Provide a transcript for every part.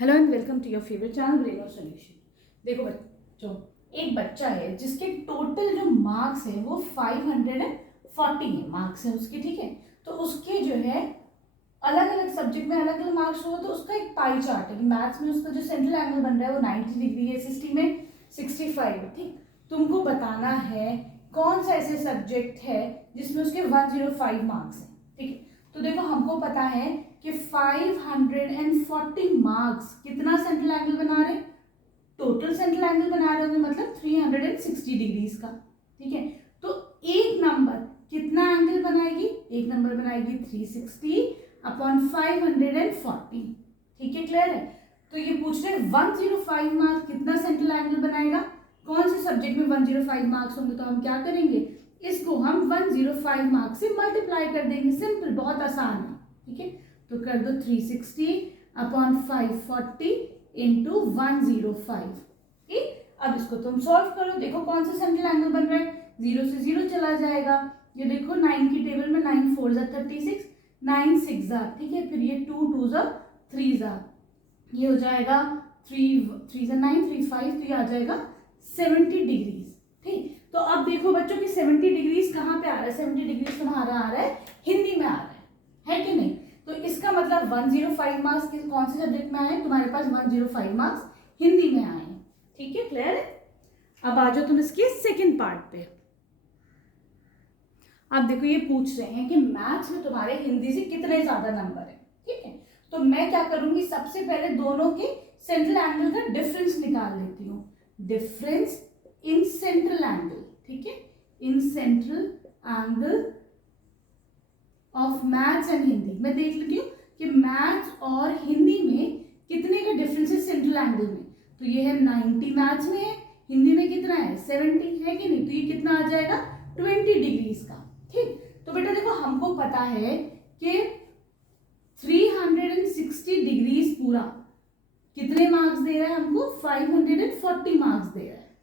Hello and welcome to your favourite channel brain solution. देखो बच्चों, एक बच्चा है जिसके टोटल जो मार्क्स है वो 540 है मार्क्स है उसके, ठीक है। तो उसके जो है अलग अलग सब्जेक्ट में अलग अलग मार्क्स हो, तो उसका एक पाई चार्ट है कि मैथ्स में उसका जो सेंट्रल एंगल बन रहा है वो 90 डिग्री है, एसएसटी में 65 है, ठीक। तुमको बताना है कौन सा ऐसे सब्जेक्ट है जिसमें उसके 105 मार्क्स है, ठीक है। तो देखो, हमको पता है कि 540 मार्क्स कितना सेंट्रल एंगल बना रहे, टोटल सेंट्रल एंगल बना रहे होंगे, मतलब 360 डिग्रीज का, ठीक है। तो एक नंबर कितना एंगल बनाएगी, एक नंबर बनाएगी 360 अपॉन 540, ठीक है, क्लियर है। तो ये पूछ रहे 105 मार्क्स कितना सेंट्रल एंगल बनाएगा, कौन से सब्जेक्ट में 105 मार्क्स होंगे। तो हम क्या करेंगे, इसको हम 105 मार्क्स से मल्टीप्लाई कर देंगे, सिंपल, बहुत आसान है, ठीक है। तो कर दो 360 अपॉन 540 इंटू 105, ठीक। अब इसको तुम सॉल्व करो, देखो कौन सा सेंट्रल एंगल बन रहा है, 0 से 0 चला जाएगा। ये देखो 9 की टेबल में 9 4 जा 36, 9 6 जा, ठीक है, फिर ये 2 2 जा 3 जा, ये हो जाएगा 3 3 जा 9 3 5, तो ये आ जाएगा 70 डिग्रीज, ठीक। तो अब देखो बच्चों की 70 डिग्रीज कहाँ पे आ रहा है, 70 डिग्रीज तुम्हारा आ रहा है हिंदी में आ रहा है कि नहीं। तो इसका मतलब 105 मार्क्स कौन से सब्जेक्ट में आए, तुम्हारे पास 105 मार्क्स हिंदी में आए, ठीक है, क्लियर है। अब आ जाओ तुम इसके सेकंड पार्ट पे। अब देखो, ये पूछ रहे हैं कि मैथ्स में तुम्हारे हिंदी से कितने ज्यादा नंबर है, ठीक है। तो मैं क्या करूंगी, सबसे पहले दोनों के सेंट्रल एंगल का डिफरेंस निकाल लेती हूँ, डिफरेंस इन सेंट्रल एंगल, ठीक है, in central angle of maths and Hindi. मैं देख लेती हूँ कि मैथ्स और हिंदी में कितने का डिफरेंस है सेंट्रल एंगल में। तो ये है 90 मैथ्स में है, हिंदी में कितना है 70 है कि नहीं, तो ये कितना आ जाएगा 20 डिग्रीज का, ठीक। तो बेटा देखो, हमको पता है कि 360 डिग्रीज पूरा कितने मार्क्स दे रहा है हमको, 540 मार्क्स दे रहा है,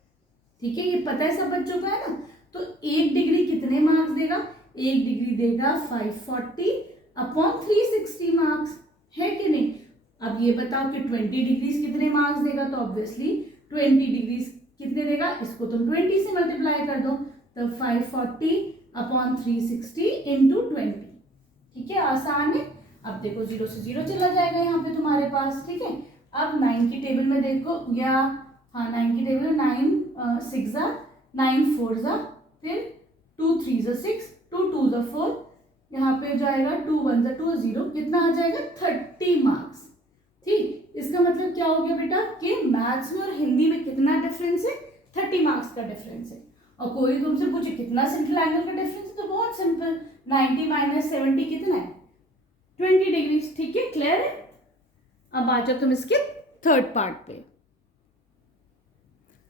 ठीक है, ये पता है सब बच्चों को, है ना। तो 1 डिग्री कितने मार्क्स देगा, 1 डिग्री देगा 540 अपॉन 360 मार्क्स, है कि नहीं। अब ये बताओ कि 20 डिग्रीज कितने मार्क्स देगा, तो ऑब्वियसली 20 डिग्रीज कितने देगा, इसको तुम 20 से मल्टीप्लाई कर दो, तो 540 अपॉन 360 इंटू 20, ठीक है, आसान है। अब देखो 0 से 0 चला जाएगा यहाँ पे तुम्हारे पास, ठीक है। अब 9 की टेबल में देखो, या हाँ 9 की टेबल में 9 6 जा 9 4 जा, फिर 2 3 जा 6, 2 2 जा 4, यहाँ पे जाएगा 2 1 जा 2 0, कितना आ जाएगा 30 मार्क्स, ठीक। इसका मतलब क्या हो गया बेटा कि मैथ्स में और हिंदी में कितना डिफरेंस है, 30 मार्क्स का डिफरेंस है। और कोई तुमसे पूछे कितना सेंट्रल एंगल का डिफरेंस है, तो बहुत सिंपल, 90 माइनस 70 कितना है 20 डिग्री, ठीक है, क्लियर है। अब आ जाओ तुम इसके थर्ड पार्ट पे।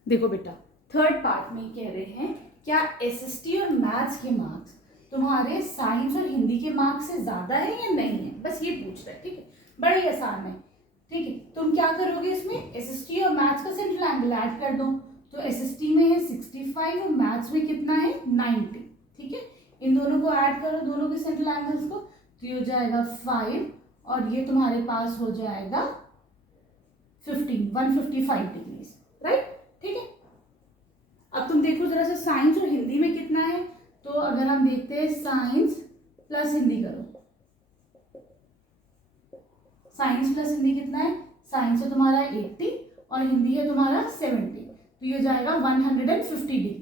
देखो बेटा, थर्ड पार्ट में कह रहे हैं क्या एसएसटी और मैथ्स के मार्क्स तुम्हारे साइंस और हिंदी के मार्क्स से ज्यादा है या नहीं है, बस ये पूछ रहे हैं, ठीक है, बड़ा ही आसान है, ठीक है। तुम क्या करोगे, इसमें एसएसटी और मैथ्स का सेंट्रल एंगल ऐड कर दो, तो एसएसटी में है 65 और मैथ्स में कितना है 90, ठीक है। इन दोनों को ऐड करो, दोनों के सेंट्रल एंगल्स को, तो ये हो जाएगा 5 और ये तुम्हारे पास हो जाएगा 155 डिग्रीज, राइट, ठीक है। अब तुम देखो जरा सा साइंस और हिंदी में कितना है, तो अगर हम देखते हैं साइंस प्लस हिंदी करो, साइंस प्लस हिंदी कितना है, साइंस है तुम्हारा 80 और हिंदी है तुम्हारा 70, तो ये जाएगा 150 डिग्री,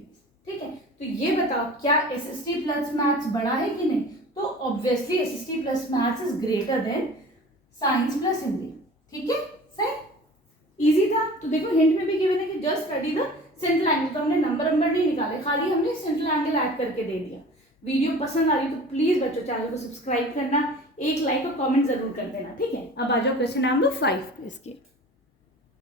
ठीक है। तो ये बताओ क्या एसएसटी प्लस मैथ्स बड़ा है कि नहीं, तो obviously SST plus maths is greater than science plus Hindi, ठीक है, सही, इजी था। तो देखो हिंट में भी गिवन है कि just study the central angle, तो हमने नंबर नहीं निकाले, खाली हमने सेंट्रल एंगल ऐड करके दे दिया। वीडियो पसंद आ रही तो प्लीज बच्चों चैनल को सब्सक्राइब करना, एक लाइक और कमेंट जरूर कर देना, ठीक है। अब आ जाओ क्वेश्चन नंबर 5 पे इसके।